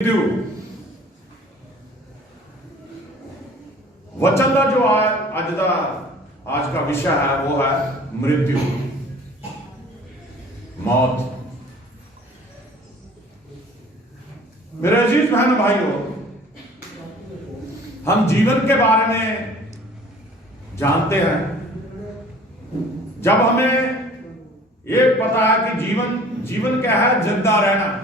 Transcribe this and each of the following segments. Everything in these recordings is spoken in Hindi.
मृत्यु वचन का जो आज का विषय है वो है मृत्यु, मौत। मेरे अजीज बहन भाइयों, हम जीवन के बारे में जानते हैं जब हमें ये पता है कि जीवन क्या है, जिंदा रहना।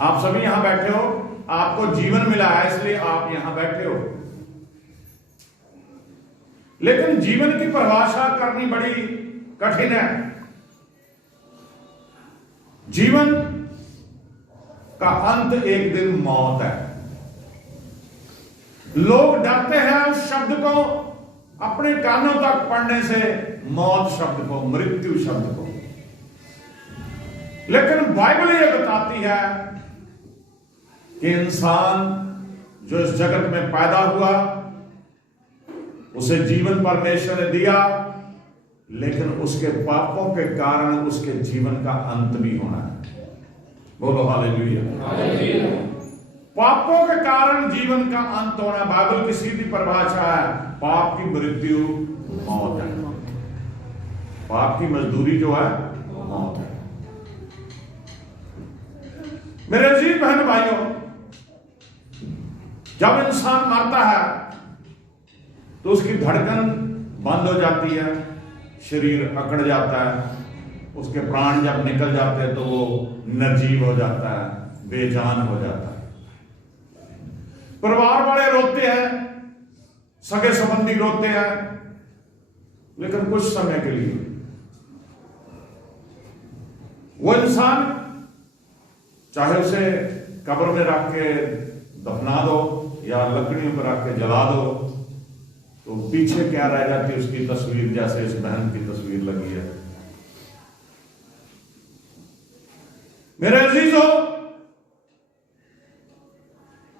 आप सभी यहां बैठे हो, आपको जीवन मिला है इसलिए आप यहां बैठे हो। लेकिन जीवन की परिभाषा करनी बड़ी कठिन है। जीवन का अंत एक दिन मौत है। लोग डरते हैं उस शब्द को अपने कानों तक पढ़ने से, मौत शब्द को, मृत्यु शब्द को। लेकिन बाइबल ये बताती है कि इंसान जो इस जगत में पैदा हुआ, उसे जीवन परमेश्वर ने दिया, लेकिन उसके पापों के कारण उसके जीवन का अंत भी होना है। बोलो हालेलुया। पापों के कारण जीवन का अंत होना, बाइबल की सीधी परिभाषा है, पाप की मृत्यु मौत है। पाप की मजदूरी जो है मौत है। मेरे अजीज बहन भाइयों, जब इंसान मरता है तो उसकी धड़कन बंद हो जाती है, शरीर अकड़ जाता है, उसके प्राण जब निकल जाते हैं तो वो निर्जीव हो जाता है, बेजान हो जाता है। परिवार वाले रोते हैं, सगे संबंधी रोते हैं, लेकिन कुछ समय के लिए वो इंसान, चाहे उसे कब्र में रख के दफना दो या लकड़ियों पर रख के जला दो, तो पीछे क्या रह जाती है उसकी तस्वीर, जैसे इस बहन की तस्वीर लगी है। मेरे अजीजों,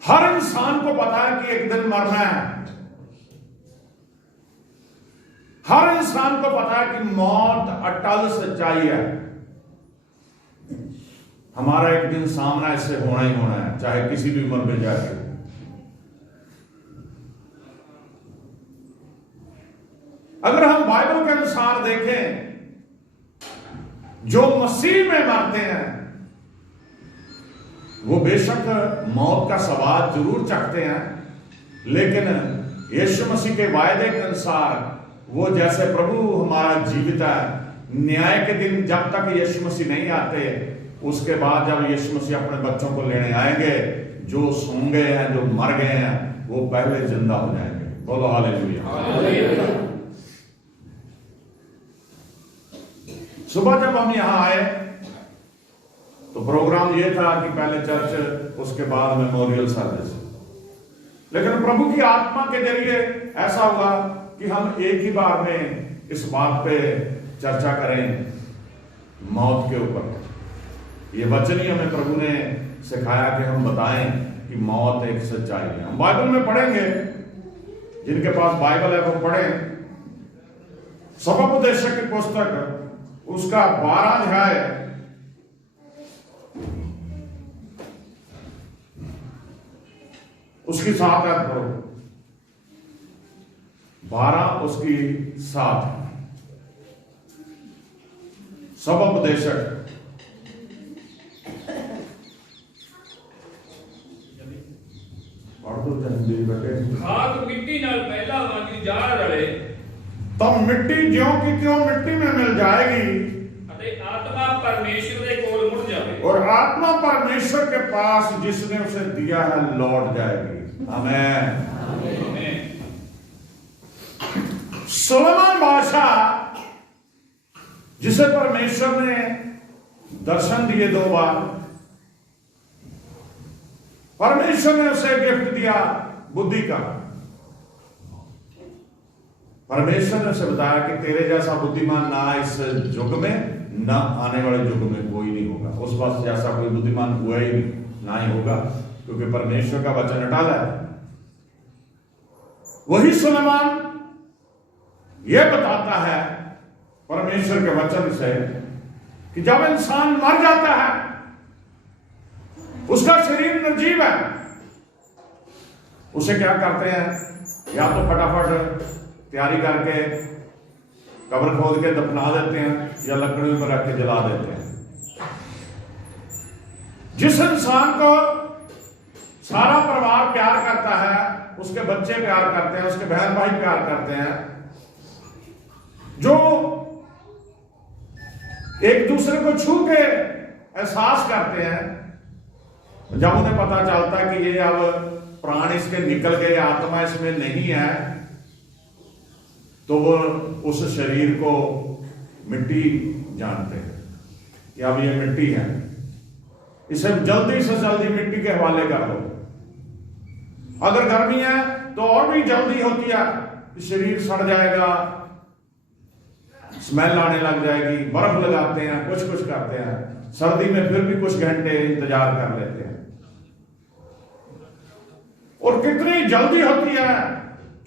हर इंसान को पता है कि एक दिन मरना है। हर इंसान को पता है कि मौत अटल सच्चाई है। हमारा एक दिन सामना इससे होना ही होना है, चाहे किसी भी उम्र में जाए। अगर हम बाइबल के अनुसार देखें, जो मसीह में मरते हैं वो बेशक मौत का स्वाद जरूर चखते हैं, लेकिन यीशु मसीह के वायदे के अनुसार वो, जैसे प्रभु हमारा जीवित है, न्याय के दिन जब तक यीशु मसीह नहीं आते, उसके बाद जब यीशु मसीह अपने बच्चों को लेने आएंगे, जो सो गए हैं, जो मर गए हैं, वो पहले जिंदा हो जाएंगे। बोलो हालेलुया। सुबह जब हम यहां आए तो प्रोग्राम ये था कि पहले चर्च, उसके बाद मेमोरियल सर्विस। लेकिन प्रभु की आत्मा के जरिए ऐसा हुआ कि हम एक ही बार में इस बात पे चर्चा करें, मौत के ऊपर। ये वचन ही हमें प्रभु ने सिखाया कि हम बताएं कि मौत एक सच्चाई है। हम बाइबल में पढ़ेंगे, जिनके पास बाइबल है वो पढ़ें। सबोपदेशक की पुस्तक, उसका 12 अध्याय, उसकी 7 आयत पढ़ो। 12 उसकी 7। सबोपदेशक खाक मिट्टी नाल पहला वांगी जा रले, तो मिट्टी ज्यों की त्यों मिट्टी में मिल जाएगी, अते आत्मा परमेश्वर दे कोल मुड़ जावे, और आत्मा परमेश्वर के पास जिसने उसे दिया है लौट जाएगी। आमीन। सुलेमान बादशाह, जिसे परमेश्वर ने दर्शन दिए 2 बार, परमेश्वर ने उसे गिफ्ट दिया बुद्धि का। परमेश्वर ने उसे बताया कि तेरे जैसा बुद्धिमान ना इस युग में, ना आने वाले युग में कोई नहीं होगा। उस वक्त जैसा कोई बुद्धिमान हुआ ही नहीं, ना ही होगा, क्योंकि परमेश्वर का वचन अटल है। वही सुलेमान यह बताता है परमेश्वर के वचन से कि जब इंसान मर जाता है उसका शरीर निर्जीव है, उसे क्या करते हैं, या तो फटाफट तैयारी करके कब्र खोद के दफना देते हैं या लकड़ियों पर रख के जला देते हैं। जिस इंसान को सारा परिवार प्यार करता है, उसके बच्चे प्यार करते हैं, उसके बहन भाई प्यार करते हैं, जो एक दूसरे को छू के एहसास करते हैं, जब उन्हें पता चलता है कि ये अब प्राण इसके निकल गए, आत्मा इसमें नहीं है, तो वो उस शरीर को मिट्टी जानते हैं कि अब ये मिट्टी है, इसे जल्दी से जल्दी मिट्टी के हवाले कर दो। अगर गर्मी है तो और भी जल्दी होती है, शरीर सड़ जाएगा, स्मेल आने लग जाएगी, बर्फ लगाते हैं, कुछ कुछ करते हैं, सर्दी में फिर भी कुछ घंटे इंतजार कर लेते हैं। और कितनी जल्दी होती है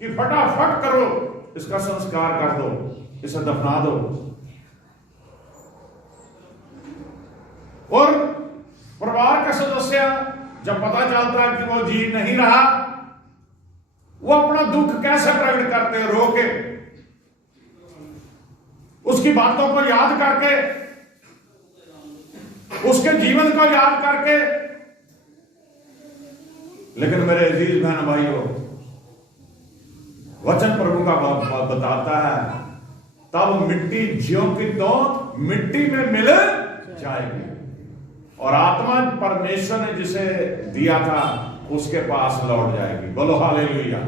कि फटाफट करो, इसका संस्कार कर दो, इसे दफना दो। और परिवार का सदस्य जब पता चलता है कि वो जी नहीं रहा, वो अपना दुख कैसे प्रकट करते हैं, रो के, उसकी बातों को याद करके, उसके जीवन को याद करके। लेकिन मेरे अजीज बहन भाइयों, वचन प्रभु का बताता है, तब मिट्टी ज्यों की तो मिट्टी में मिल जाएगी, और आत्मा परमेश्वर ने जिसे दिया था उसके पास लौट जाएगी। बोलो हालेलुया।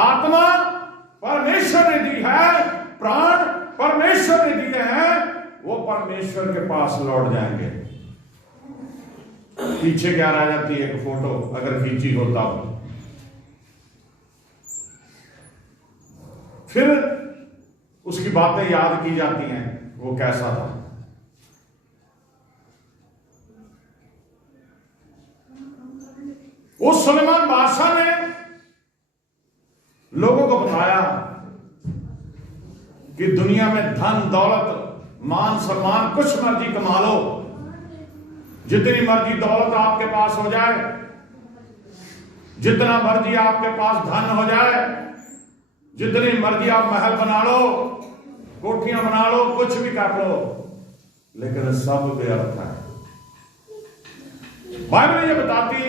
आत्मा परमेश्वर ने दी है, प्राण परमेश्वर ने दिए हैं, वो परमेश्वर के पास लौट जाएंगे। पीछे क्या रह जाती है एक फोटो, अगर खींची हो तब। फिर उसकी बातें याद की जाती हैं, वो कैसा था। उस सुलेमान बादशाह ने लोगों को बताया कि दुनिया में धन दौलत मान सम्मान कुछ मर्जी कमा लो, जितनी मर्जी दौलत आपके पास हो जाए, जितना मर्जी आपके पास धन हो जाए, जितनी मर्जी आप महल बना लो, कोठियां बना लो, कुछ भी कर लो, लेकिन सब व्यर्थ है। बाइबल ये बताती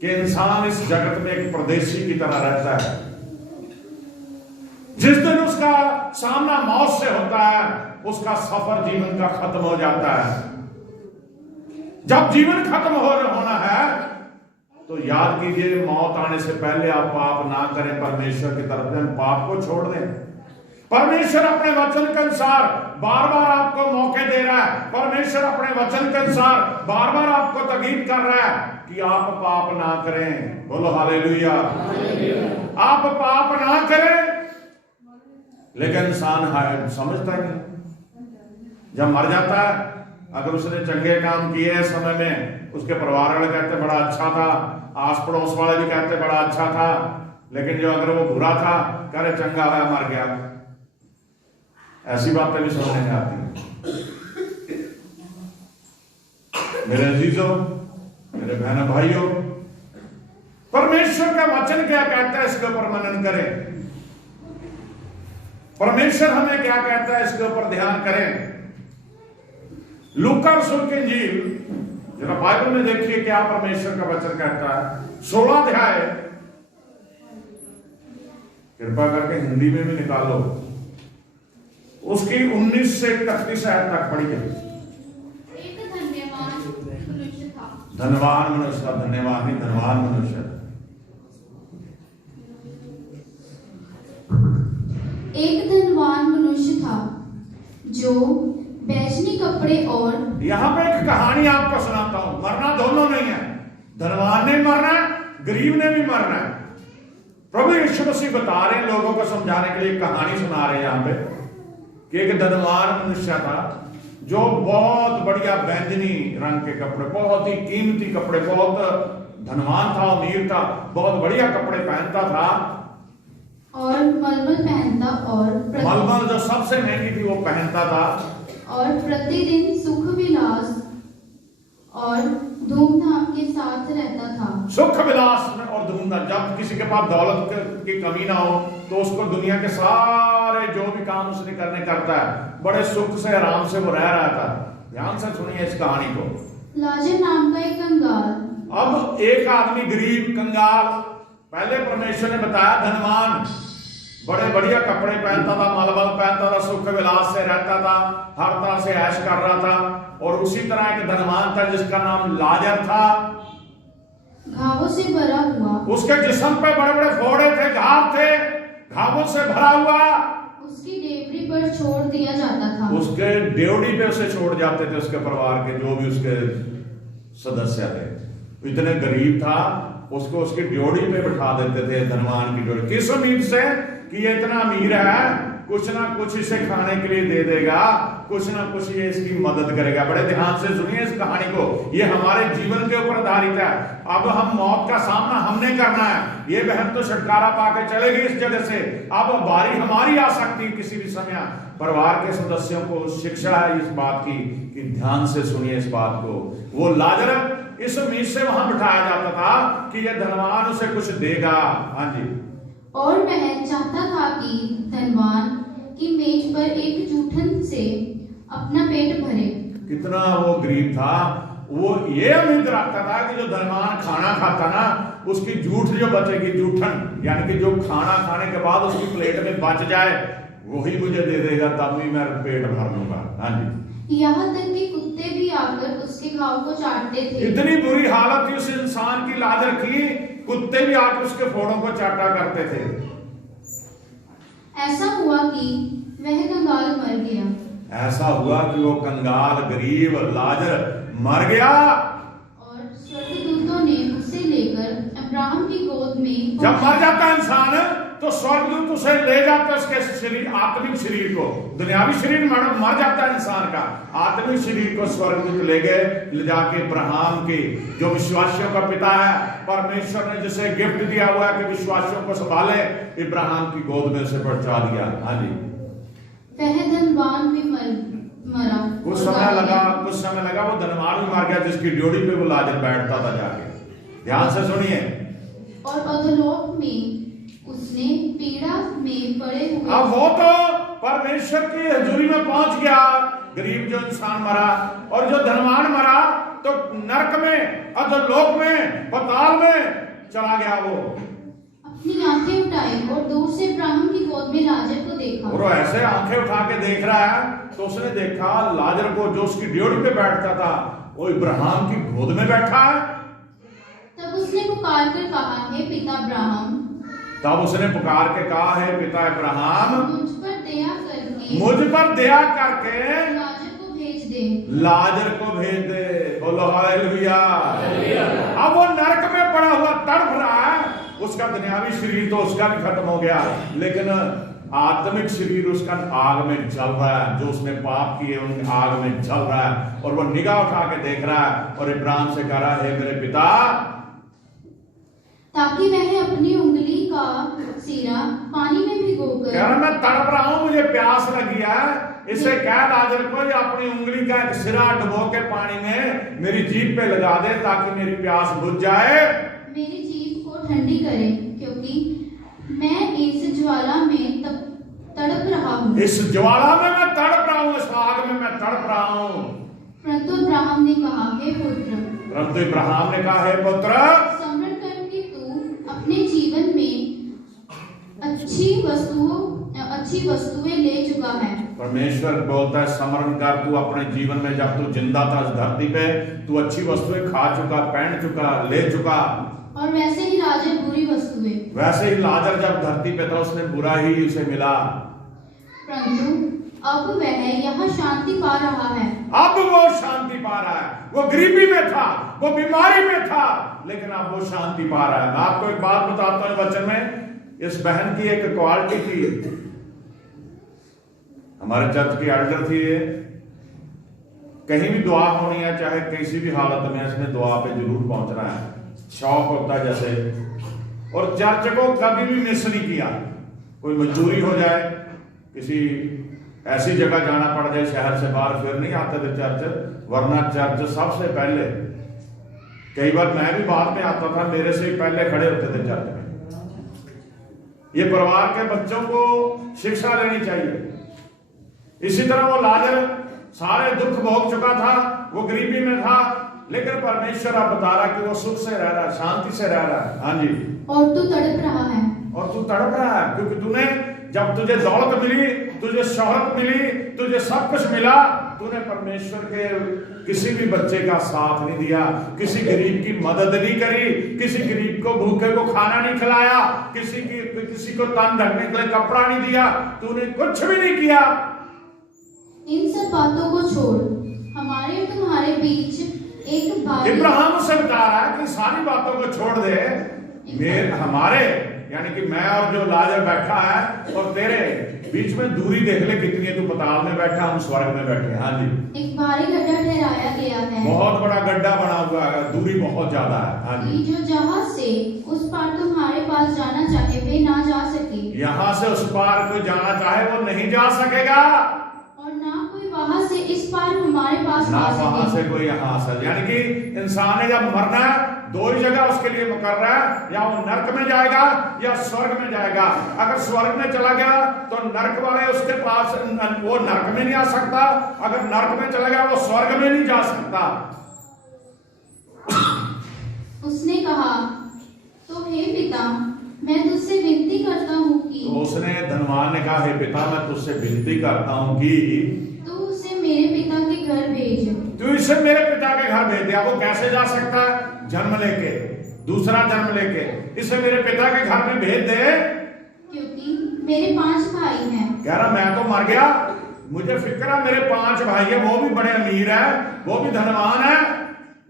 कि इंसान इस जगत में एक परदेशी की तरह रहता है। जिस दिन उसका सामना मौत से होता है, उसका सफर जीवन का खत्म हो जाता है। जब जीवन खत्म होना है तो याद कीजिए, मौत आने से पहले आप पाप ना करें, परमेश्वर की तरफ से हम पाप को छोड़ दें। परमेश्वर अपने वचन के अनुसार बार बार आपको मौके दे रहा है, परमेश्वर अपने वचन के अनुसार बार बार आपको ताकीद कर रहा है कि आप पाप ना करें। बोलो हालेलुया। आप पाप ना करें, लेकिन इंसान समझता नहीं। जब मर जाता है, अगर उसने चंगे काम किए समय में, उसके परिवार वाले कहते बड़ा अच्छा था, आस पड़ोस वाले भी कहते बड़ा अच्छा था, लेकिन जो अगर वो बुरा था, करे चंगा है मर गया, ऐसी बातें भी समझ नहीं आती। मेरे अजीजों, मेरे बहनों भाइयों, परमेश्वर का वचन क्या कहता है, इसके ऊपर मनन करें। परमेश्वर हमें क्या कहता है, इसके ऊपर ध्यान करें। लूका रसूल की इंजील जरा बाइबल में देखिए क्या परमेश्वर का वचन कहता है। 16 अध्याय, कृपा करके हिंदी में भी निकालो, उसकी 19 से 31 आयत तक पढ़िए। धनवान मनुष्य था, धन्यवान नहीं, धनवान मनुष्य। एक धनवान मनुष्य था जो बैजनी कपड़े और, यहां पे एक कहानी आपको सुनाता हूं। मरना दोनों नहीं है, धनवान ने मरना है, गरीब ने भी मरना है। प्रभु यीशु मसीह बता रहे हैं, लोगों को समझाने के लिए कहानी सुना रहे हैं यहां पे कि एक धनवान मनुष्य था जो बहुत बढ़िया बैंगनी रंग के कपड़े, बहुत ही कीमती कपड़े, बहुत धनवान था, अमीर था, बहुत बढ़िया कपड़े पहनता था, और मलमल पहनता, और मलमल जो सबसे महंगी थी वो पहनता था, और प्रतिदिन सुख विलास और धूमधाम के साथ रहता था। सुख विलास में और धूमधाम, जब किसी के पास दौलत की कमी ना हो तो उसको दुनिया के सारे जो भी काम उसने करता है, बड़े सुख से आराम से वो रह रहा था। ध्यान से सुनिए इस कहानी को। लाजर नाम का एक कंगाल। अब एक आदमी गरीब कंगाल, पहले परमेश्वर ने बताया धनवान, बड़े बढ़िया कपड़े पहनता था, मलमल पहनता था, सुख विलास से रहता था, हर तरह से ऐश कर रहा था। और उसी तरह एक धनवान था जिसका नाम लाजर था, घावों से भरा हुआ। उसके जिस्म पे बड़े बड़े फोड़े थे, घाव थे, घावों से भरा हुआ। उसकी डेवरी पर छोड़ दिया जाता था। उसके ड्योढ़ी पे उसे छोड़ जाते थे उसके परिवार के जो भी उसके सदस्य थे। इतने गरीब था, उसको उसकी ड्योढ़ी पे बिठा देते थे, धनवान की ड्योढ़ी। किस उम्मीद से कि ये इतना अमीर है, कुछ ना कुछ इसे खाने के लिए दे देगा, कुछ ना कुछ ये इसकी मदद करेगा। बड़े ध्यान से सुनिए इस कहानी को, ये हमारे जीवन के ऊपर आधारित है। अब हम मौत का सामना हमने करना है। ये बहन तो छुटकारा पाके चलेगी इस जगह से, अब बारी हमारी आ सकती है किसी भी समय। परिवार के सदस्यों को शिक्षा है इस बात की कि ध्यान से सुनिए इस बात को। वो लाजर इस उम्मीद से वहां बिठाया जाता था कि ये धनवान उसे कुछ देगा। हाँ जी। और वह चाहता था कि धनवान की मेज पर एक जूठन से अपना पेट भरे। कितना वो गरीब था, वो ये उम्मीद रखता था कि जो धनवान खाना खाता ना, उसकी जूठ जो बचेगी, जूठन यानी कि जो खाना खाने के बाद उसकी प्लेट में बच जाए, वही मुझे दे देगा, तब भी मैं पेट भर लूंगा। हाँ जी। यहाँ तक कि कुत्ते भी आकर उसके घाव को चाटते थे। इतनी बुरी हालत थी उस इंसान की, लाजर की, कुत्ते भी आकर उसके फोड़ों को चाटा करते थे। ऐसा हुआ कि वह कंगाल मर गया। ऐसा हुआ कि वो कंगाल गरीब लाजर मर गया। और स्वर्गदूतों ने उसे लेकर अब्राहम की गोद में। जब मर जाता है इंसान तो स्वर्गदूत उसे ले जाते हैं, उसके शरीर, आत्मिक शरीर को। दुनियावी शरीर मर जाता है इंसान का, आत्मिक शरीर को स्वर्गदूत ले गए, ले जाके अब्राहम के, जो विश्वासियों का पिता है, परमेश्वर ने जिसे गिफ्ट दिया हुआ है कि विश्वासियों को संभाले, इब्राहिम की गोद में उसे पहुंचा दिया। हाँ जी। वह धनवान भी मरा। कुछ समय लगा वो धनवान भी मर गया जिसकी ड्योढ़ी पे वो लाजर बैठता था जाके। ध्यान से सुनिए। और अधोलोक में उसने पीड़ा में पड़े हुए। अब वो तो परमेश्वर की हजूरी में पहुंच गया, गरीब जो इंसान मरा, और जो धनवान मरा तो नरक में, अधोलोक में, पाताल में चला गया। वो अपनी आंखें उठाई और दूर से अब्राहम की गोद में लाजर को देखा। और वो ऐसे आंखें उठा के देख रहा है तो उसने देखा लाजर को, जो उसकी ड्योढ़ी पे बैठता था, वो इब्राहिम की गोद में बैठा है। तब उसने पुकार कर कहा, हे पिता अब्राहम। तब उसने पुकार के कहा, है पिता इब्राहिम, मुझ पर दया करके लाजर को भेज दे। लाजर को भेज दे। बोलो हालेलुया। अब वो नरक में पड़ा हुआ तड़प रहा है, उसका दुनियावी शरीर तो उसका भी खत्म हो गया, लेकिन आत्मिक शरीर उसका आग में जल रहा है। जो उसने पाप किए उन आग में जल रहा है, और वो निगाह उठा के देख रहा है और इब्राहिम से कह रहा है, मेरे पिता, ताकि वह अपनी उंगली का सिरा पानी में भिगोकर। कह रहा मैं तड़प रहा हूं, मुझे प्यास लगी है, इसे कह लाजर को अपनी उंगली का एक सिरा डुबो के पानी में मेरी जीभ पे लगा दे ताकि मेरी प्यास बुझ जाए, मेरी जीभ को ठंडी करे, क्योंकि मैं इस ज्वाला में तड़प रहा हूँ। इस ज्वाला में मैं तड़प रहा हूँ, इस आग में मैं तड़प रहा हूँ। परंतु अब्राहम ने कहा, हे पुत्र। परंतु इब्राहिम ने कहा, हे पुत्र, स्मरण कर कि तू अपने जीवन में अच्छी वस्तुएं ले चुका है। परमेश्वर बोलता है, स्मरण कर, तू अपने जीवन में जब तू जिंदा था इस धरती पे, तू अच्छी वस्तुएं खा चुका, पहन चुका, ले चुका। और वैसे ही लाजर बुरी वस्तुएं। वैसे ही लाजर जब धरती पे था उसने बुरा ही उसे मिला। परंतु अब वह यहाँ शांति पा रहा है। अब वो शांति पा रहा है। वो गरीबी में था, वो बीमारी में था, लेकिन अब वो शांति पा रहा है। मैं आपको एक बात बताता हूँ वचन में, इस बहन की एक क्वालिटी थी। हमारे चर्च की एल्डर थी, कहीं भी दुआ होनी है, चाहे किसी भी हालत में, इसने दुआ पे जरूर पहुंचना है। शौक होता है जैसे, और चर्च को कभी भी मिस नहीं किया। कोई मजबूरी हो जाए, किसी ऐसी जगह जाना पड़ जाए शहर से बाहर, फिर नहीं आते थे चर्च, वरना चर्च सबसे पहले कई बार मैं भी बाद में आता था, मेरे से ही पहले खड़े होते थे चर्च में। ये परिवार के बच्चों को शिक्षा लेनी चाहिए। इसी तरह वो लाजर सारे दुख भोग चुका था, वो गरीबी में था, लेकिन परमेश्वर आप बता रहा कि वो सुख से रह रहा है, शांति से रह रहा है। हाँ जी। और तू तड़प रहा है। और तू तड़प रहा है क्योंकि तूने, जब तुझे दौलत मिली, तुझे शोहरत मिली, तुझे सब कुछ मिला, तूने परमेश्वर के किसी भी बच्चे का साथ नहीं दिया, किसी गरीब की मदद नहीं करी, किसी गरीब को भूखे को खाना नहीं खिलाया, किसी को तन ढकने के लिए कपड़ा नहीं दिया, तूने कुछ भी नहीं किया। इन सब बातों को छोड़, हमारे और तुम्हारे बीच एक भारी। इब्राहिम से बता रहा है कि सारी बातों को छोड़ दे, मेरे हमारे यानी कि मैं और जो लाजर बैठा है और तेरे बीच में दूरी देख ले कितनी है। तू पताल में बैठा, हम स्वर्ग में बैठे। हाँ जी। एक भारी गड्ढा ठहराया गया है, बहुत बड़ा गड्ढा बना हुआ है, दूरी बहुत ज्यादा है। हाँ जी। जो जहाज से उस पार तुम्हारे पास जाना चाहे वे ना जा सके। यहाँ से उस पार कोई जाना चाहे वो नहीं जा सकेगा, और ना कोई वहां से इस पार हमारे पास ना आ सके। वहां से कोई यहाँ से। यानी कि इंसान ने जब मरना है, दो ही जगह उसके लिए मुकर रहा है, या वो नरक में जाएगा या स्वर्ग में जाएगा। अगर स्वर्ग में चला गया तो नरक वाले उसके पास, वो नरक में नहीं आ सकता। अगर नरक में चला गया वो स्वर्ग में नहीं जा सकता। उसने कहा, तो हे पिता, मैं तुझसे विनती करता हूँ कि। तो उसने, धनवान ने कहा, हे पिता, मैं तुझसे विनती करता हूँ कि तू उसे मेरे पिता के घर भेज। तू इसे मेरे पिता के घर भेज दिया। वो कैसे जा सकता है? जन्म लेके, दूसरा जन्म लेके। इसे मेरे पिता के घर में भेज दे, क्योंकि मेरे 5 भाई हैं। कह रहा मैं तो मर गया, मुझे फिक्र है, मेरे 5 भाई है, वो भी बड़े अमीर है, वो भी धनवान है।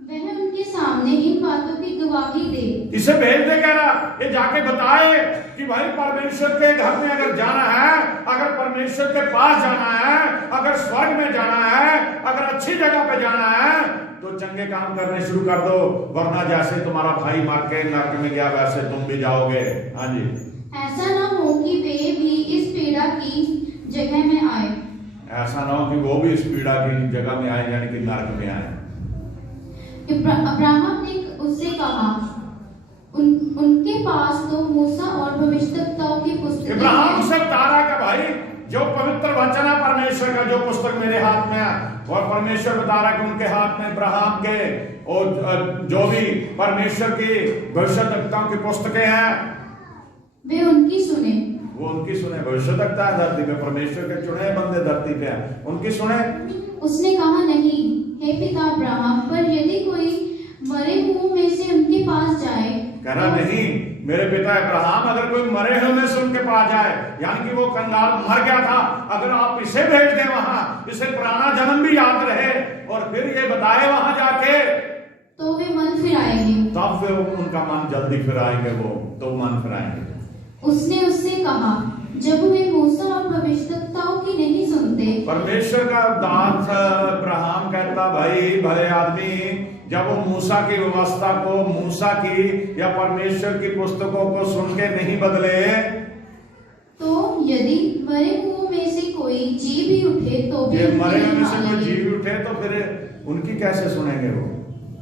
वह उनके सामने इन बातों की गवाही दे। इसे भेज दे, कह रहा ये जाके बताए कि भाई परमेश्वर के घर में अगर जाना है, अगर परमेश्वर के पास जाना है, अगर स्वर्ग में जाना है, अगर अच्छी जगह पे जाना है, तो चंगे काम करने शुरू कर दो, वरना जैसे तुम्हारा भाई मार के नरक में गया वैसे तुम भी जाओगे। हाँ जी। ऐसा ना हो कि वे भी इस पीड़ा की जगह में आए। ऐसा ना हो कि वो भी इस पीड़ा की जगह में आए, यानी कि नरक में आए। अब्राहम ने उससे कहा, उनके पास तो मूसा और भविष्यवक्ताओं की पुस्तक। इब्राहिम से तारा का भाई, जो पवित्र वचन है परमेश्वर का, जो पुस्तक मेरे हाथ में है, और परमेश्वर बता रहा है कि उनके हाथ में इब्राहिम के और जो भी परमेश्वर की भविष्यवक्ताओं की पुस्तकें हैं, वे उनकी सुने। वो उनकी सुने। भविष्यवक्ता है धरती पे, परमेश्वर के चुने बंदे धरती पे हैं, उनकी सुने। उसने कहा, नहीं हे पिता अब्राहम, पर यदि कोई मरे हुओं में से उनके पास जाए। कह रहा नहीं मेरे पिता अब्राहम, अगर कोई मरे हुए में से उनके पास जाए, यानी कि वो कंगाल मर गया था, अगर आप इसे भेज दें वहां, इसे पुराना जन्म भी याद रहे और फिर ये बताए वहां जाके, तो वे मन फिराएंगे। तब वे उनका मन जल्दी फिराएंगे, वो तो मन फिराएंगे। उसने उससे कहा, जब वे मूसा और भविष्यवक्ताओं की नहीं सुनते। परमेश्वर का दास अब्राहम कहता, भाई भले आदमी, जब वो मूसा की व्यवस्था को, मूसा की या परमेश्वर की पुस्तकों को सुन के नहीं बदले, तो यदि मरे हुओं में से कोई जी भी उठे तो भी मरे हुए में से कोई जी भी उठे तो फिर उनकी कैसे सुनेंगे वो?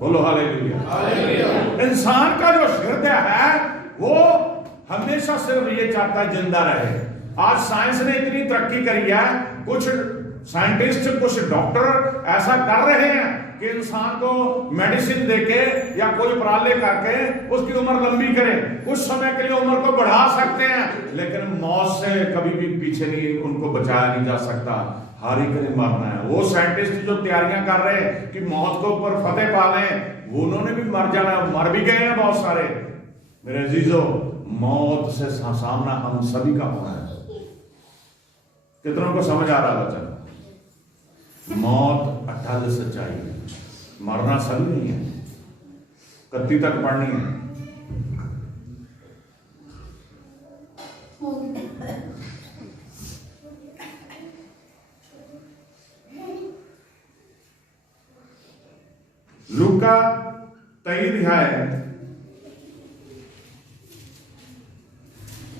बोलो हालेलुया। इंसान का जो हृदय है वो हमेशा सिर्फ ये चाहता है जिंदा रहे। आज साइंस ने इतनी तरक्की करी है, कुछ साइंटिस्ट, कुछ डॉक्टर ऐसा कर रहे हैं कि इंसान को मेडिसिन देके या कोई उपराले करके उसकी उम्र लंबी करें, कुछ समय के लिए उम्र को बढ़ा सकते हैं, लेकिन मौत से कभी भी पीछे नहीं, उनको बचाया नहीं जा सकता। हारी कर मरना है। वो साइंटिस्ट जो तैयारियां कर रहे हैं कि मौत के ऊपर फतेह पा लें, उन्होंने भी मर जाना, मर भी गए हैं बहुत सारे। मेरे अजीजों, मौत से सामना हम सभी का होना है। कितनों को समझ आ रहा बच्चा? मौत अटल सच्चाई है, मरना सही नहीं है, कत्ती तक पढ़नी है। लूका 23 है,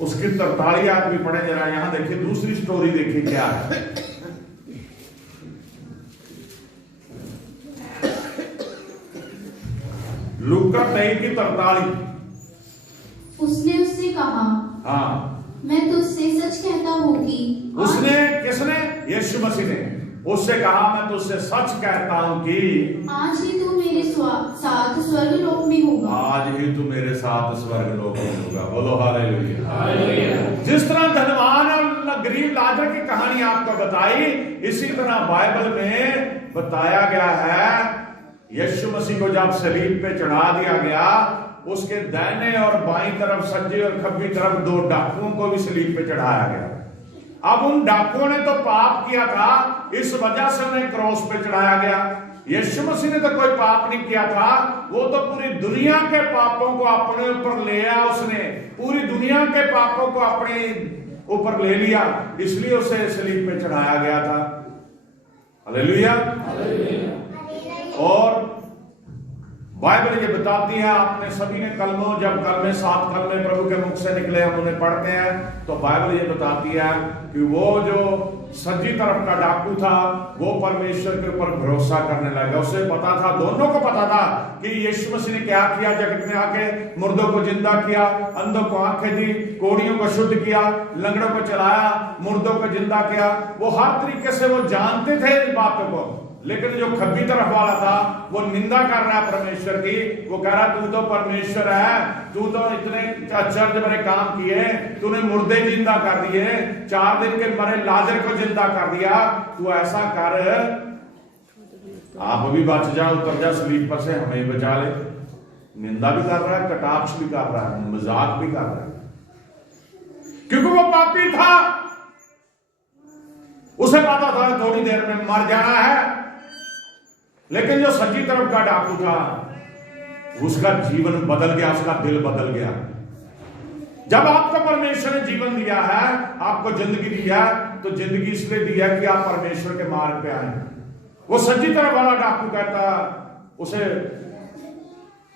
उसकी 43 आयत भी पढ़े जरा। यहां देखिए, दूसरी स्टोरी देखिए क्या है। लूका 23:43। उसने उससे कहा, हाँ, मैं तुझसे सच कहता हूँ कि उसने, किसने? यीशु मसीह ने उससे कहा, मैं तुझसे सच कहता हूं कि आज ही तू मेरे साथ स्वर्गलोक में होगा। आज ही तू मेरे साथ स्वर्गलोक में होगा। बोलो हालेलुया। हालेलुया। जिस तरह धनवान और गरीब लाजर की कहानी आपको बताई, इसी तरह बाइबल में बताया गया है। यीशु मसीह को जब सलीब पे चढ़ा दिया गया, उसके दाहिने और बाईं तरफ, सज्जे और खब्बी तरफ 2 डाकुओं को भी सलीब पे चढ़ाया गया। अब उन डाकुओं ने तो पाप किया था, इस वजह से उन्हें क्रॉस पे चढ़ाया गया। यीशु मसीह ने तो कोई पाप नहीं किया था, वो तो पूरी दुनिया के पापों को अपने ऊपर ले आया। उसने पूरी दुनिया के पापों को अपने ऊपर ले लिया, इसलिए उसे सलीब पे चढ़ाया गया था। हालेलुया। और बाइबल ये बताती है, आपने सभी ने कलमों, जब कलमे 7 कलमे प्रभु के मुख से निकले, हम उन्हें पढ़ते हैं, तो बाइबल ये बताती है कि वो जो सज्जी तरफ का डाकू था, वो परमेश्वर के ऊपर भरोसा करने लगा। उसे पता था, दोनों को पता था कि यीशु मसीह ने क्या किया। जगत में आके मुर्दों को जिंदा किया, अंधों को आंखें दी, कोढ़ियों को शुद्ध किया, लंगड़ों को चलाया, मुर्दों को जिंदा किया। वो हर तरीके से वो जानते थे इन बातों को। लेकिन जो खब्बी तरफ वाला था, वो निंदा कर रहा है परमेश्वर की। वो कह रहा, तू तो परमेश्वर है, तू तो इतने आश्चर्य भरे काम किए, तूने मुर्दे जिंदा कर दिए, 4 दिन के मरे लाजर को जिंदा कर दिया, तू ऐसा कर, आप भी बच जा, उतर जा सलीब पर से, हमें बचा ले। निंदा भी कर रहा है, कटाक्ष भी कर रहा है, मजाक भी कर रहा है, क्योंकि वो पापी था। उसे पता था थोड़ी देर में मर जाना है। लेकिन जो सच्ची तरफ का डाकू था, उसका जीवन बदल गया, उसका दिल बदल गया। जब आपको परमेश्वर ने जीवन दिया है, आपको जिंदगी दिया, तो जिंदगी इसलिए दिया कि आप परमेश्वर के मार्ग पे आए। वो सच्ची तरफ वाला डाकू कहता, उसे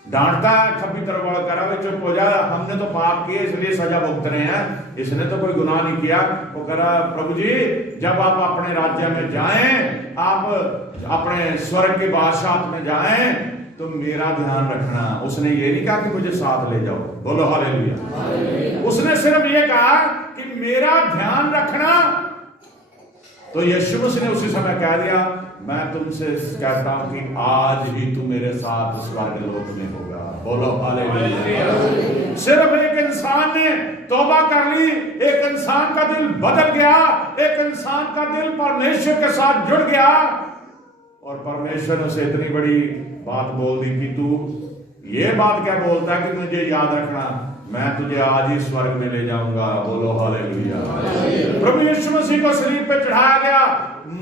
डांटता है, खब्बी तरफ वाला कह रहा है, चुप हो जा, हमने तो पाप किए इसलिए सजा भुगत रहे हैं, इसने तो कोई गुनाह नहीं किया। वो कह रहा, प्रभु जी, जब आप अपने राज्य में जाएं, आप अपने स्वर्ग के बादशाह में जाएं, तो मेरा ध्यान रखना। उसने ये नहीं कहा कि मुझे साथ ले जाओ। बोलो हालेलुया। उसने सिर्फ ये कहा कि मेरा ध्यान रखना। तो यीशु मसीह ने उसी समय कह दिया, मैं तुमसे कहता हूं कि आज ही तू मेरे साथ स्वर्गलोक में होगा। बोलो हालेलुया। सिर्फ एक इंसान ने तौबा कर ली, एक इंसान का दिल बदल गया, एक इंसान का दिल परमेश्वर के साथ जुड़ गया, और परमेश्वर ने उसे इतनी बड़ी बात बोल दी कि तू ये बात क्या बोलता है कि मुझे याद रखना, मैं तुझे आज ही स्वर्ग में ले जाऊंगा। बोलो हालेलुया। प्रभु यीशु मसीह को सलीब पे चढ़ाया गया,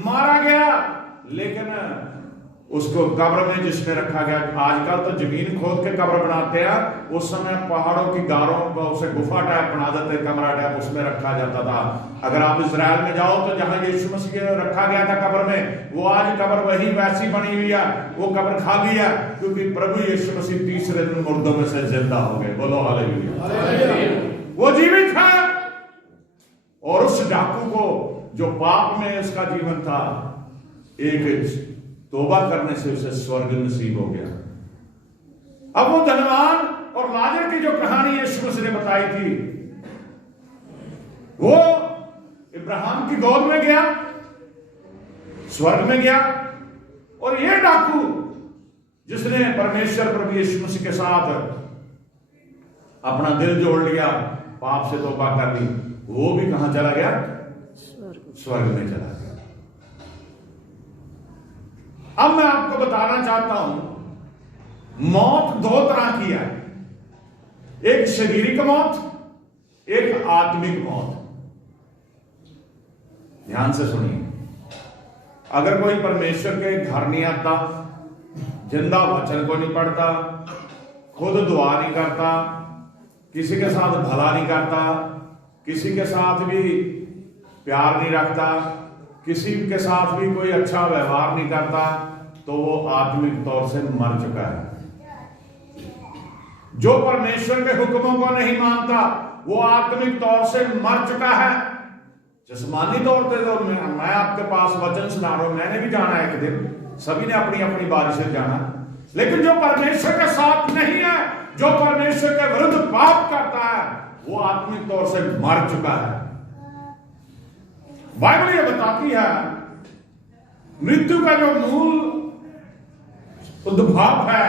मारा गया, लेकिन उसको कब्र में जिसमें रखा गया, आजकल तो जमीन खोद के कब्र बनाते हैं, उस समय पहाड़ों की गारों में उसे गुफा टाइप बना देते, कमरा टाइप, उसमें रखा जाता था। अगर आप इजराइल में जाओ तो जहां यीशु मसीह रखा गया था कब्र में, वो आज कब्र वही वैसी बनी हुई है, वो कब्र खाली है, क्योंकि प्रभु यीशु मसीह तीसरे दिन मुर्दों में से जिंदा हो गए। बोलो हालेलुया। वो जीवित है। और उस डाकू को जो पाप में उसका जीवन था, एक तौबा करने से उसे स्वर्ग नसीब हो गया। अब वो धनवान और लाजर की जो कहानी यीशु मसीह ने बताई थी, वो इब्राहिम की गोद में गया, स्वर्ग में गया, और ये डाकू जिसने परमेश्वर प्रभु यीशु मसीह के साथ अपना दिल जोड़ लिया, पाप से तौबा कर ली, वो भी कहां चला गया? स्वर्ग में चला गया। अब मैं आपको बताना चाहता हूं, मौत 2 तरह की है, एक शारीरिक मौत, एक आत्मिक मौत। ध्यान से सुनिए। अगर कोई परमेश्वर के घर नहीं आता, जिंदा वचन को नहीं पढ़ता, खुद दुआ नहीं करता, किसी के साथ भला नहीं करता, किसी के साथ भी प्यार नहीं रखता, किसी के साथ भी कोई अच्छा व्यवहार नहीं करता, तो वो आत्मिक तौर से मर चुका है। जो परमेश्वर के हुक्मों को नहीं मानता, वो आत्मिक तौर से मर चुका है। जिस्मानी तौर पे तो मैं आपके पास वचन सुना रहा हूं, मैंने भी जाना एक दिन, सभी ने अपनी अपनी बारी से जाना, लेकिन जो परमेश्वर के साथ नहीं जो परमेश्वर के विरुद्ध पाप करता है वो आत्मिक तौर से मर चुका है। बाइबल ये बताती है मृत्यु का जो मूल उद्भव है,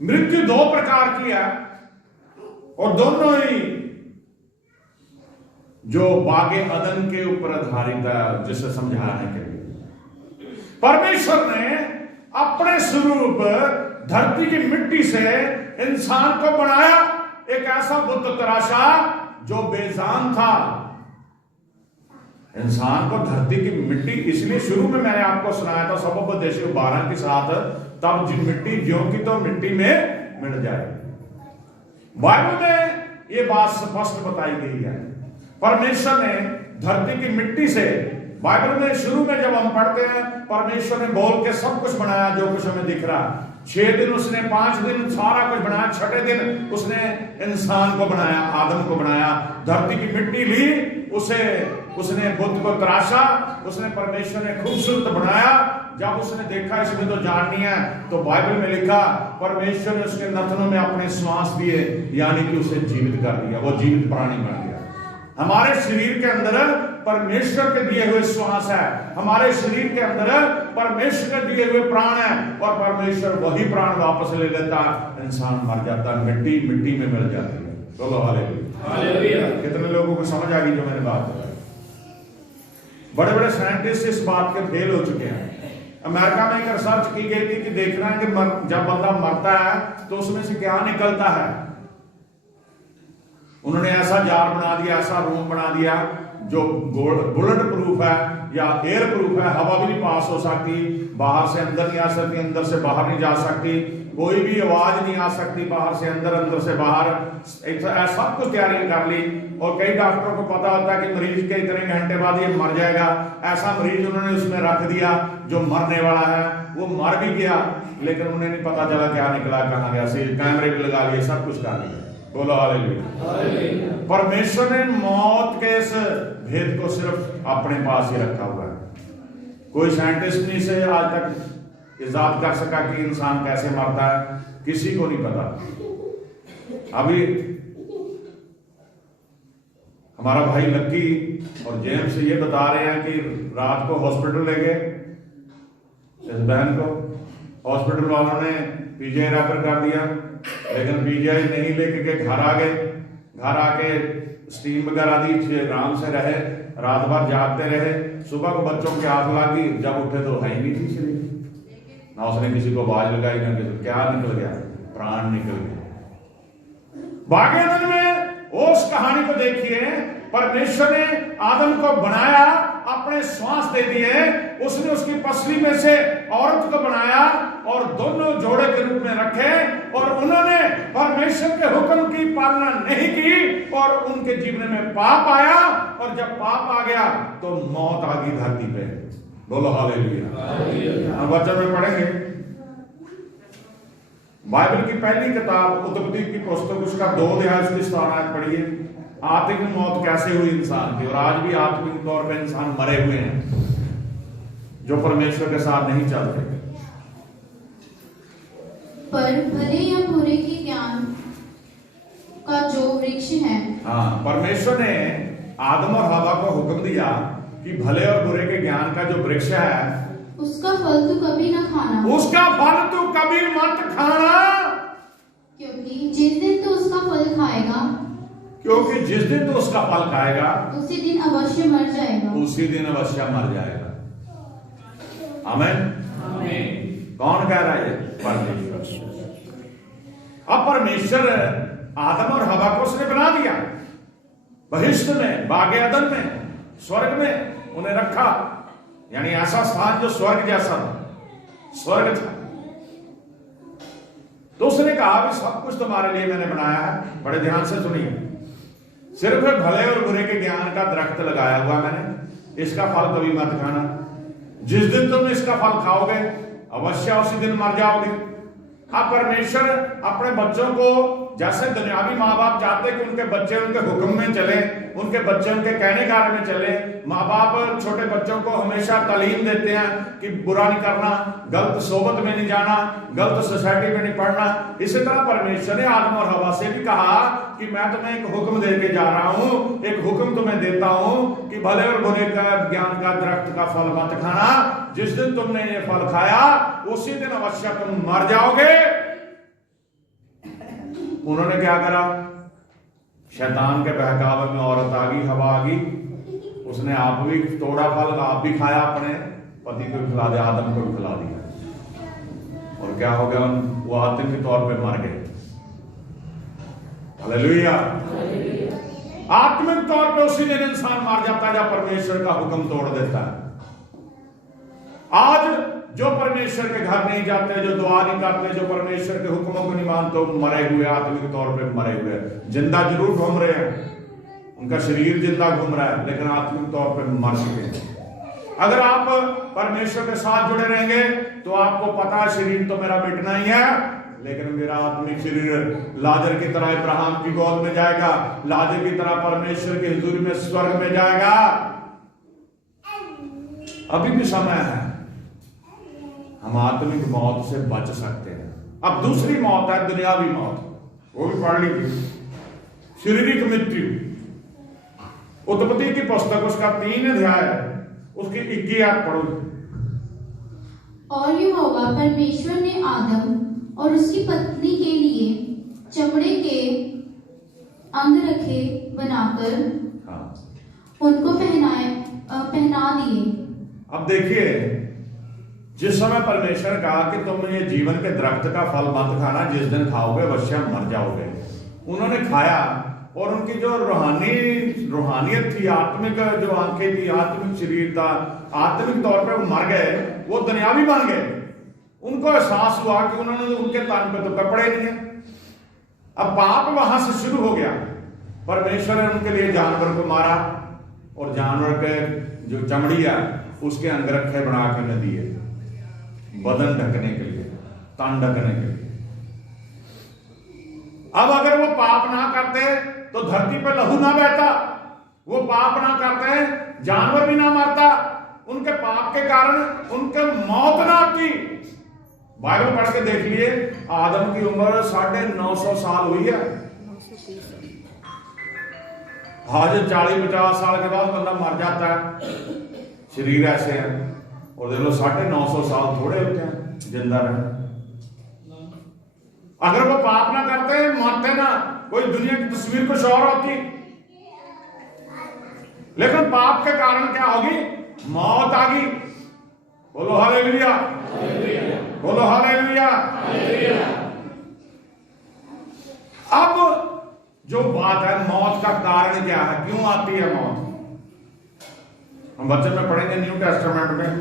मृत्यु दो प्रकार की है और दोनों ही जो बागे अदन के ऊपर आधारित है, जिसे समझाने के लिए परमेश्वर ने अपने स्वरूप धरती की मिट्टी से इंसान को बनाया, एक ऐसा बुत तराशा जो बेजान था। इंसान को धरती की मिट्टी, इसलिए शुरू में मैंने आपको सुनाया था सबोपदेश 12 के साथ, तब जिन मिट्टी ज्यों की तो मिट्टी में मिल जाए। बाइबल में यह बात स्पष्ट बताई गई है। परमेश्वर ने धरती की मिट्टी से, बाइबल में शुरू में जब हम पढ़ते हैं परमेश्वर ने बोल के सब कुछ बनाया जो कुछ हमें दिख रहा है। 6 दिन उसने, 5 दिन सारा कुछ बनाया, 6ठे दिन उसने इंसान को बनाया, आदम को बनाया। धरती की मिट्टी ली, उसने बुत को तराशा, उसने परमेश्वर ने खूबसूरत बनाया। जब उसने देखा इसमें तो जाननी है, तो बाइबल में लिखा परमेश्वर ने उसके नथनों में अपने श्वास दिए, यानी कि उसे जीवित कर दिया, वो जीवित प्राणी बन गया। हमारे शरीर के अंदर परमेश्वर के दिए हुए श्वास है, हमारे शरीर के अंदर परमेश्वर के दिए हुए प्राण है, और परमेश्वर वही प्राण वापस ले लेता, इंसान मर जाता, मिट्टी मिट्टी में मिल जाती है। बोलो हालेलुया। कितने लोगों को समझ आ गई जो मैंने बात बताई? बड़े बड़े साइंटिस्ट इस बात के फेल हो चुके हैं। अमेरिका में एक रिसर्च की गई थी कि देखना है कि जब बंदा मरता है तो उसमें से क्या निकलता है। उन्होंने ऐसा जार बना दिया, ऐसा रूम बना दिया जो बुलेट प्रूफ है या एयर प्रूफ है, हवा भी नहीं पास हो सकती, बाहर से अंदर नहीं आ सकती, अंदर से बाहर नहीं जा सकती, कोई भी आवाज नहीं आ सकती, बाहर से अंदर, अंदर से बाहर। सब कुछ तैयारी कर ली, और कई डॉक्टरों को पता होता है कि मरीज के इतने घंटे बाद ये मर जाएगा। ऐसा मरीज उन्होंने उसमें रख दिया जो मरने वाला है, वो मर भी गया, लेकिन उन्हें नहीं पता चला क्या निकला, कहां गया। कैमरे भी लगा लिए, सब कुछ कर लिया। बोलो हालेलुया। परमेश्वर ने मौत के इस भेद को सिर्फ अपने पास ही रखा हुआ है। कोई साइंटिस्ट नहीं से आज तक इजाद कर सका कि इंसान कैसे मरता है, किसी को नहीं पता। अभी हमारा भाई लक्की और जेम्स ये बता रहे हैं कि रात को हॉस्पिटल ले गए इस बहन को, हॉस्पिटल वालों ने पीजीआई रेफर कर दिया, लेकिन पीजीआई नहीं लेके के घर आ गए। घर आके स्टीम वगैरह दी, आराम से रहे, रात भर जागते रहे। सुबह को बच्चों की आंख लगी, जब उठे तो है ही नहीं थी शरीर, ना उसने किसी को आवाज लगाई, ना किसी, क्या निकल गया, प्राण निकल गया। बागेदन में उस कहानी को देखिए, परमेश्वर ने आदम को बनाया, अपने श्वास दे दिए, उसने उसकी पसली में से औरत को बनाया और दोनों जोड़े के रूप में रखे, और उन्होंने परमेश्वर के हुक्म की पालना नहीं की और उनके जीवन में पाप आया, और जब पाप आ गया तो मौत आ गई धरती पे। बोलो हालेलुया। हम वचन में पढ़ेंगे बाइबल की पहली किताब उत्पत्ति की पुस्तक, उसका 2 अध्याय उसकी 17 आयत पढ़िए। आत्मिक मौत कैसे हुई इंसान की, और आज भी आत्मिक तौर पे इंसान मरे हुए हैं जो परमेश्वर के साथ नहीं चलते। पर भले या बुरे के ज्ञान का जो वृक्ष है, हाँ, परमेश्वर ने आदम और हवा को हुक्म दिया कि भले और बुरे के ज्ञान का जो वृक्ष है उसका फल तो कभी ना खाना, उसका फल तो कभी मत खाना, क्योंकि जिस दिन तो उसका फल खाएगा, क्योंकि जिस दिन तो उसका फल खाएगा उसी दिन अवश्य मर जाएगा। उसी दिन अवश्य मर जाएगा। आमीन। आमीन। कौन कह रहा है? परमेश्वर। अब परमेश्वर आदम और हवा को उसने बना दिया, बहिश्त में, बागे अदन में, स्वर्ग में उन्हें रखा, यानी ऐसा स्थान जो स्वर्ग जैसा था, स्वर्ग था। तो उसने कहा भी सब कुछ तुम्हारे लिए मैंने बनाया है, बड़े ध्यान से सुनिए, सिर्फ भले और बुरे के ज्ञान का दरख्त लगाया हुआ मैंने, इसका फल कभी मत खाना, जिस दिन तुम इसका फल खाओगे अवश्य उसी दिन मर जाओगे। अब परमेश्वर अपने बच्चों को जैसे दुनियावी माँ बाप चाहते कि उनके बच्चे उनके हुक्म में चले, उनके बच्चे उनके कहने कार्य में चले। माँ बाप छोटे बच्चों को हमेशा तालीम देते हैं कि बुरा नहीं करना, गलत सोबत में नहीं जाना, गलत सोसाइटी में नहीं पढ़ना। इसी तरह परमेश्वर ने आदम और हवा से भी कहा कि मैं तुम्हें एक हुक्म दे के जा रहा हूं, एक हुक्म तुम्हें देता हूं कि भले और बुरे का ज्ञान का दरख्त का फल मत खाना। जिस दिन तुमने ये फल खाया उसी दिन अवश्य तुम मर जाओगे। उन्होंने क्या करा? शैतान के बहकावे में औरत आ गई, हवा आ गई, उसने आप भी तोड़ा फल, आप भी खाया, अपने पति को खिला दिया, आदम को भी खिला दिया। और क्या हो गया? वो आत्मिक तौर पे मर गए। हालेलुया। आत्मिक तौर पे उसी दिन इंसान मार जाता है जब परमेश्वर का हुक्म तोड़ देता है। आज जो परमेश्वर के घर नहीं जाते, जो दुआ नहीं करते, जो परमेश्वर के हुक्मों को नहीं मानते, मरे हुए, आत्मिक तौर पे मरे हुए। जिंदा जरूर घूम रहे हैं, उनका शरीर जिंदा घूम रहा है, लेकिन आत्मिक तौर पे मर चुके हैं। अगर आप परमेश्वर के साथ जुड़े रहेंगे तो आपको पता है शरीर तो मेरा मिटना ही है, लेकिन मेरा आत्मिक शरीर लाजर की तरह इब्राहिम की गोद में जाएगा, लाजर की तरह परमेश्वर की हुजूरी में स्वर्ग में जाएगा। अभी भी समय है, हम आत्मिक मौत से बच सकते हैं। अब दूसरी मौत है दुनियावी मौत, वो भी पढ़ लीजिए। शारीरिक मृत्यु, उत्पत्ति की पुस्तक उसका 3 अध्याय उसकी 21 आयत पढ़ो। और यहोवा परमेश्वर ने आदम और उसकी पत्नी के लिए चमड़े के अंगरखे बनाकर उनको पहना दिए। अब देखिए, जिस समय परमेश्वर ने कहा कि तुम ये जीवन के दरख्त का फल मत खाना, जिस दिन खाओगे अवश्य मर जाओगे, उन्होंने खाया और उनकी जो रूहानियत थी, आत्मिक जो आंखें थी, आत्मिक शरीर था, आत्मिक तौर पे वो मर गए, वो दुनियावी बन गए। उनको एहसास हुआ कि उन्होंने उनके तन पे तो कपड़े नहीं है। अब पाप वहां से शुरू हो गया। परमेश्वर ने उनके लिए जानवर को मारा और जानवर के जो चमड़ी है उसके अंगरखे बना के उन्हें दिए, बदन ढकने के लिए, तन ढकने के लिए। अब अगर वो पाप ना करते तो धरती पे लहू ना बहता, वो पाप ना करते जानवर भी ना मरता, उनके पाप के कारण उनके मौत ना आती। बाइबल पढ़ के देख लिए, आदम की उम्र 950 साल हुई है। आज 40-50 साल के बाद बंदा मर जाता है, शरीर ऐसे है। और देख लो 950 साल थोड़े होते हैं जिंदा रहे। अगर वो पाप ना करते, मरते ना, कोई दुनिया की तस्वीर कुछ और होती। लेकिन पाप के कारण क्या होगी? मौत आ गई। बोलो हालेलुया, बोलो हालेलुया। अब जो बात है, मौत का कारण क्या है, क्यों आती है मौत? हम वचन में पढ़ेंगे न्यू टेस्टामेंट में।